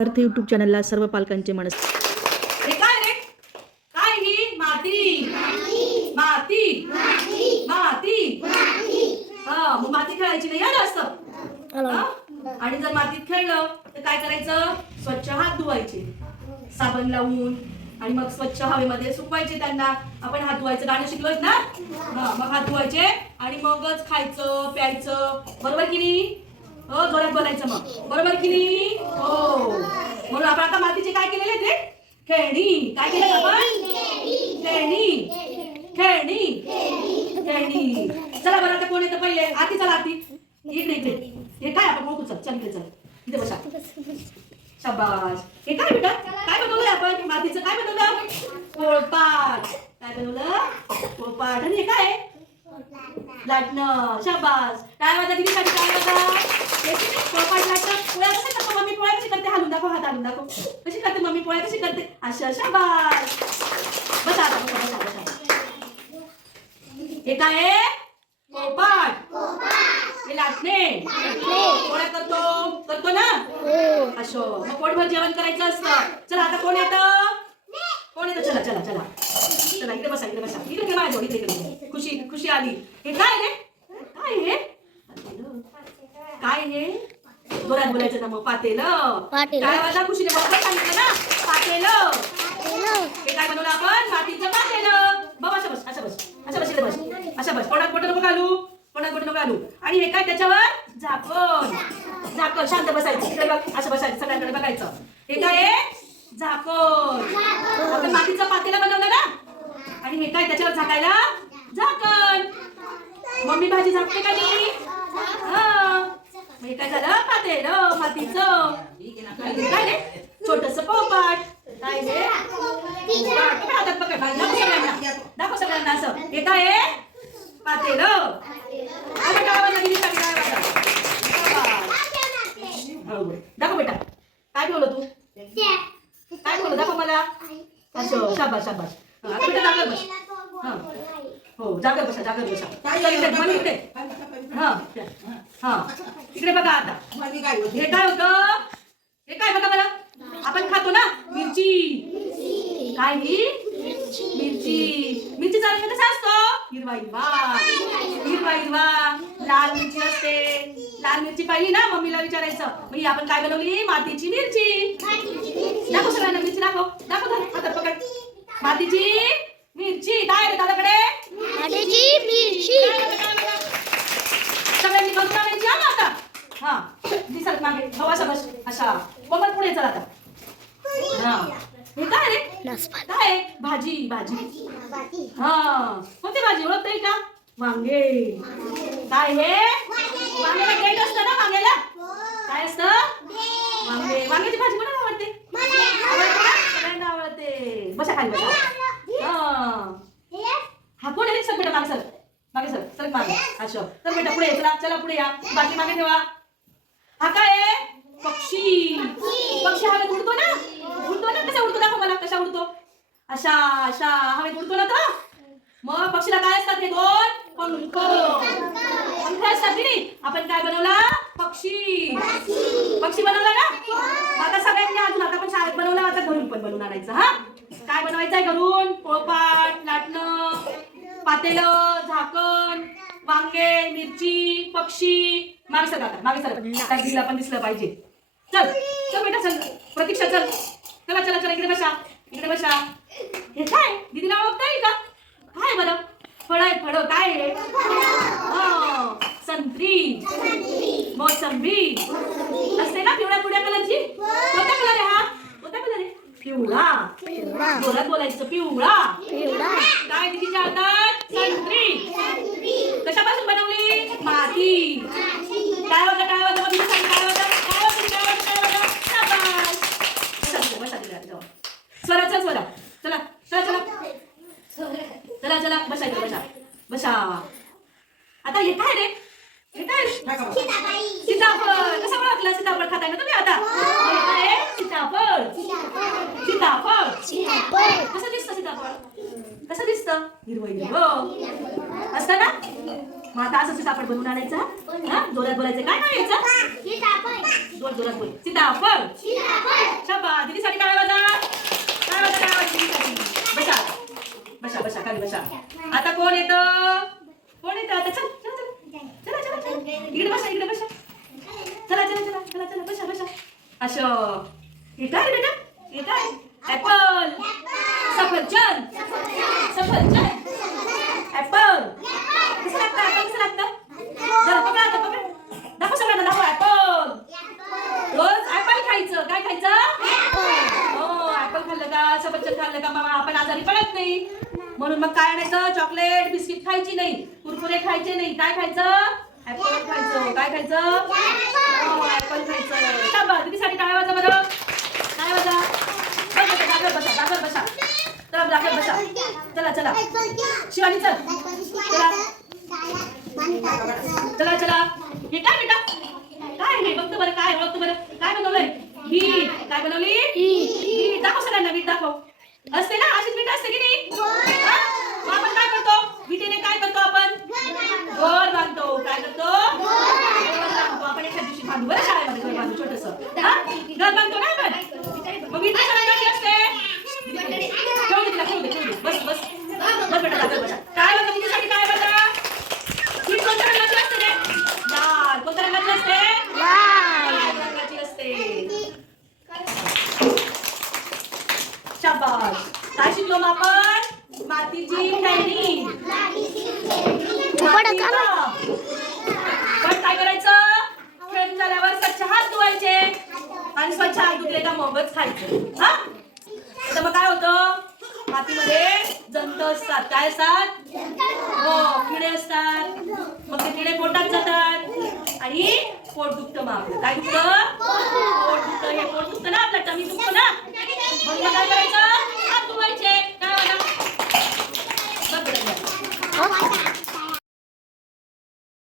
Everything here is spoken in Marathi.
अर्थ यूट्यूब चॅनलला सर्व पालकांचे मनस काय रे? काय ही? माती. माती. माती. हा मग माती खेळायची नाही असं हा? आणि जर मातीत खेळलं तर काय करायचं? स्वच्छ हात धुवायचे. साबण लावून आणि मग स्वच्छ हवेमध्ये सुकवायचे त्यांना. आपण हात धुवायचं गाणं शिकलोय ना? हा मग हात धुवायचे आणि मगच खायचं प्यायचं. बरोबर की नाही? हो जोरात बोलायचं मग. बरोबर की नाही? हो. म्हणून आपण आता मातीचे काय केलेले ते खेळणी काय केलं आपण? खेळणी खेळणी खेळणी चला बरं आता कोण येतं पहिले? आती चला आती. इकडे इकडे हे काय आपण ओळखू चल चल इकडे चल. इथे बसा. शाबाश हे काय बेटा काय बनवलंय आपण मातीचं काय बनवलं पोळपाट काय बनवलं पोळपाट आणि हे काय लाटणं शाबास. काय वाजा किती साठी काय पोळ्या कशा करतो? मम्मी पोळ्या कशी करते? हालून दाखव हात हालून दाखव. कशी करते मम्मी पोळ्या? कशी करते? अशा शाबास. बस आता बस बस बसा. हे काय आहे? हे लाटणे. पोळ्या करतो करतो ना? असो. मग पोटभर जेवण करायचं असतं. चला आता कोण येतं? कोण येतं? चला चला चला. चला इकडे बसा इकडे बसा. इकडे माझ्याजवळ इकडे इकडे. खुशी खुशी आली. हे काय रे? काय हे? काय हे? जोरात बोलायचं ना मग पातेलं. काय वाजा खुशीने? बरोबर सांगितलं ना? पातेलं. हे काय बनवलं आपण? मातीचं पातेलं. बघ असं बस असं बस. असं बस इकडे बस. असं बस. कोणात बोट नको घालू? कोणात बोट नको घालू? आणि हे काय त्याच्यावर? झाकण. झाकण. शांत बसायचं. इकडे बघ. असं बसायचं. सगळ्यांकडे बघायचं. हे काय झाकण आपण मातीचं पातेलं बनवलं ना आणि हे काय त्याच्यावर झाकायला? झाकण. मम्मी भाजी झाकते का नाही हा. हे काय झालं? पाते र आणि काय रे? छोटस पोपाट. काय रे? हातात पकड. दाखव सगळ्यांना दाखव सगळ्यांना असं. हे काय आहे? हो. र काय दाखव बेटा. काय ठेवलं तू? काय ठेवलं दाखव मला. असं शाबाश शाबास. बेटा दाखव बस जागर बसा जागर बसा. चल इकडे, मन इकडे. हा हा. इकडे बघा आता. हे काय होतं? हे काय बघा मला आपण खातो ना? मिरची. काय ही? मिरची. मिरचीचा रंग कसा असतो? हिरवा हिरवा. हिरवा हिरवा. लाल मिरची असते. लाल मिरची पाहिली ना मम्मीला विचारायचं. मग ही आपण काय बनवली? मातीची मिरची. दाखव सगळ्यांना मिरची दाखव. दाखव दाखव, हातात पकड. मातीची मिरची. काय रे दादाकडे? माझी मिरची. सगळ्यांनी बघून आणायची हा ना आता. हा दिसत मागे. हो असा बस असा बघत पुढे चल आता. हा. हे काय रे? काय? भाजी भाजी. हा. कोणती भाजी? ओळखते का? वांगे. काय हे? वांग्याला डेट असतं ना वांग्याला? काय असतं? वांगे. वांग्याची भाजी कोणाला आवडते? सगळ्यांना आवडते. बसा खाली बसा हा हा कोण आहे सर बेटा मागे सर परत मागे. अच्छा. तर बेटा पुढे चला चला पुढे या. बाकी मागे ठेवा. हा काय पक्षी. पक्षी हवेत उडतो ना? उडतो ना? कसा उडतो? दाखव मला कसा उडतो. अशा अशा हवेत उडतो ना तो? मग पक्षीला काय असतात हे दोन? पंख. पंख असतात की नाही? आपण काय बनवला? पक्षी. पक्षी बनवला ना? आता सगळ्यांनी अजून आता पण शाळेत बनवला आता घरून पण बनवून आणायचं हा? काय बनवायचंय घरून? पोळपाट लाटणं पातेलं झाकण वांगे मिरची पक्षी. मागे सर आता मागे सर काय दिसलं पण दिसलं पाहिजे. चल चल बेटा चल. प्रतीक्षा चल. चला चला चला इकडे बसा. इकडे बसा. हे काय? दीदीला ओळखता येईल का? काय बरं? फळ आहे फळ. काय आहे हा, संत्री. मोसंबी. असते ना पिवळ्या पिवळ्या कलरची? कोणता कलर आहे हा? कोणता कलर आहे? पिवळा. जोरात बोलायचं पिवळा. पिवळा. काय दीदीच्या हातात? संत्री. कशापासून बनवली? माती. काय वाजलं काय वाजलं मग सांगा, काय वाजलं काय वाजलं काय वाजलं काय शाबास. बसा जाऊ. स्वरा चल स्वरा चला चला चला. चला चला. बसा इकडे बसा. बसा. आता हे काय रे? हे काय? सीताफळ. कसं ओळखलं सीताफळ खाताय ना तुम्ही आता? हे. काय आहे? सीताफळ. सीताफळ. कसं दिसतं सीताफळ? कसं दिसतं? हिरवं हिरवं. हो. असतं ना मग आता असं सीताफळ बनवून आणायचं हा? जोरात बोलायचं. काय म्हणायचं? यायचं जोर जोरात बोल. सीताफळ दिदी दिदीसाठी काय वाजा काय वाजा काय बसा. बसा बसा खाली बसा. आता कोण येतं? कोण येतं? आता चल चला चला. चला बसा इकडे बसा. चला चला चला चला चला बसा बसा. असं. हे काय बेटा? काय आणायचं चॉकलेट बिस्किट खायची नाही. कुरकुरे खायचे नाही. काय खायचं? ऍपल खायचं. काय खायचं? हो ऍपल खायचं. कितीसाठी काय वाजा बरं? काय वाजा बसा, बसा चला बसा. चला चला. शिवानी चल. चला. चला हे काय बेटा? काय हे? बघतो बरं काय ओळखतो बरं. काय बनवलंय? वीट काय बनवली? दाखव सगळ्यांना वीट दाखव. असते ना अशीच वीट असते की नाही हा? मग आपण काय करतो विटेने काय करतो आपण घर बांधतो काय करतो घर बांधतो आपण एखाद्या दिवशी बांधू बरं शाळेमध्ये घर बांधू छोटस घर बांधतो ना वीट कशाला कशी असते ठेवू दे तिला ठेवू दे ठेवू दे. बस बस. बस बेटा जागेवर बसा. काय बनवतो तिच्यासाठी काय बनवता वीट कोणत्या रंगाची असते रे लाल. कोणत्या रंगाची असते लाल. रंगाची असते शाबास. काय शिकलो मग आपण? मातीची खेळणी मातीचं काय करायचं खेळून झाल्यावर स्वच्छ हात धुवायचे आणि स्वच्छ हात धुतले का मगच खायचं. हा? तर मग काय होतं? मातीमध्ये जंत असतात. काय असतात? हो किडे असतात. मग ते किडे पोटात जातात. आणि पोट दुखतं मग आपलं. काय दुखतं? पोट दुखतं. हे पोट दुखतं ना आपलं. टमी दुखतं ना. मग मग काय